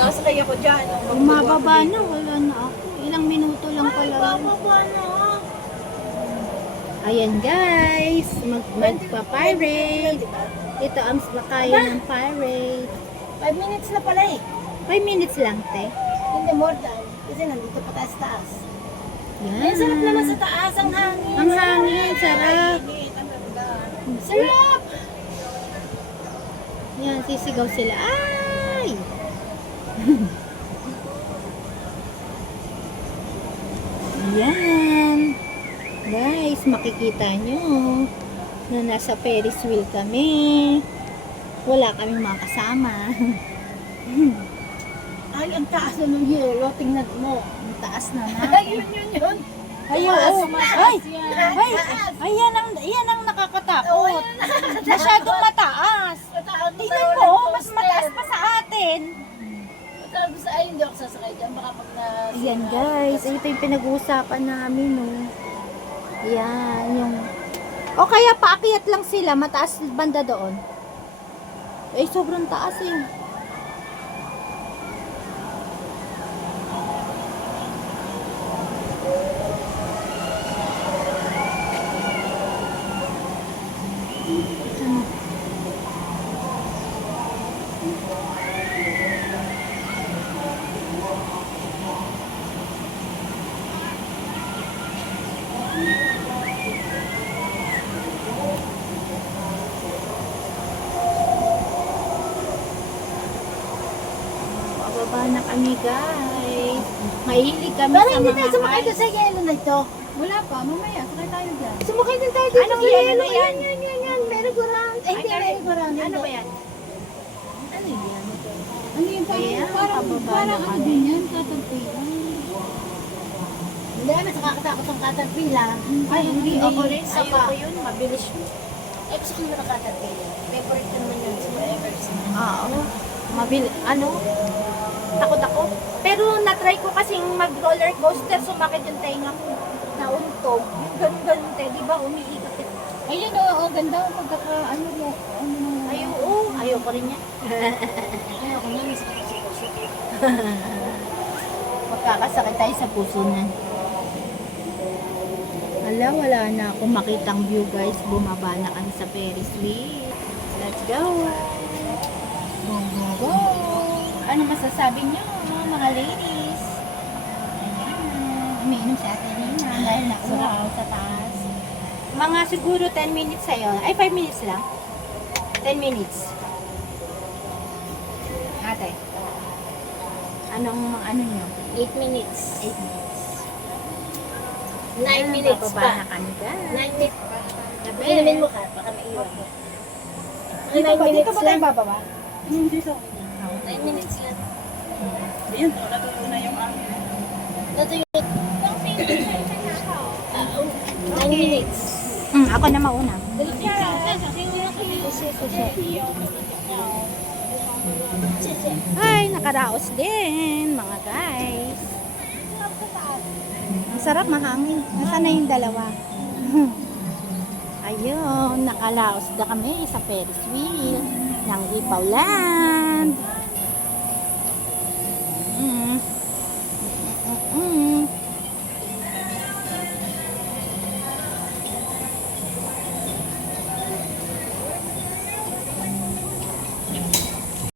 Nakasakay ako dyan. Bumababa na, wala na ako. Ilang minuto lang pala. Bababa na. Ayan guys, magpa-pirate. Ito ang bakayan ng pirate. 5 minutes na pala eh. 5 minutes lang, te. Hindi more than. Kasi nandito pa taas-taas. Yan. Ay, sarap naman sa taas. Ang hangin. Ang hangin, sarap. Sarap! Yan, sisigaw sila. Ay! Yan. Guys, makikita nyo na nasa Ferris wheel kami. Wala kaming mga kasama. Ay, ang taas na ng yelo. Tingnan mo. Ang taas na na. Ay, yun. Ay, Tumaas, oo. tumaas Ay, yan. ay, ay, yan ang nakakatakot. Masyadong mataas. Tingnan mo, mas mataas pa sa atin. Ay, hindi ako sasakay dyan. Baka pag na... Ayan guys, ito yung pinag-uusapan namin, no. Yan, yung... O kaya paakyat lang sila, mataas banda doon. Eh, sobrang taas eh. Bababa na kami guys. Mahilig kami Pero sa hindi mga tayo sumakay heights. sa yelo na ito. Wala pa, mamaya, sakay tayo dyan. Sumakay din tayo dito Anong sa yelo yelo. na yan? Yan. Merry-go-round. Ay, hindi, merry-go-round. Ano ba yan? Ano yan? Ano yun? Kaya, pababa na kami. din yan, caterpillar. Hindi, mas nakakatakot ang caterpillar. Ay, hindi. Ako Ay, rin, saka. ayoko yun. Mabilis yun. Ay, gusto ko naman ang caterpillar. Favorite ko naman yun sa mga Everest. Oo. Takot ako. Pero na-try ko kasing mag-roller coaster, sumakit yung tenga ko. Nauntog. Yung ganun-ganun te, di ba? Umiikot. Ayun, oo, ganda ang pagkaka, Ayoko rin yan. Ayoko na, miss ko sa puso. Magkakasakit tayo sa puso na. Wala na akong makitang view guys. Bumaba na kami sa Ferris wheel. Let's go! Go! Ano masasabi nyo mga ladies? Ayan. Umiinom si Ate Rina dahil nakuha sa taas. Mga siguro 10 minutes sa'yo. Ay, 5 minutes lang. 10 minutes. Ate. Anong ano nyo? 8 minutes. 8 minutes. 9 minutes Bababa pa. na kami guys. 9 minutes pa. Inumin mo ka, baka maiwan mo. 9 minutes lang. bababa? Dito. 9 minutes lang. Ayun, natuto na yung amin. Natuyo. 9 minutes. Ako na mauna. Ay, nakaraos din mga guys. Ang sarap, mahangin. Nasaan na yung dalawa? Ayun, nakalaos na kami sa Ferris wheel ng Ipaw Land.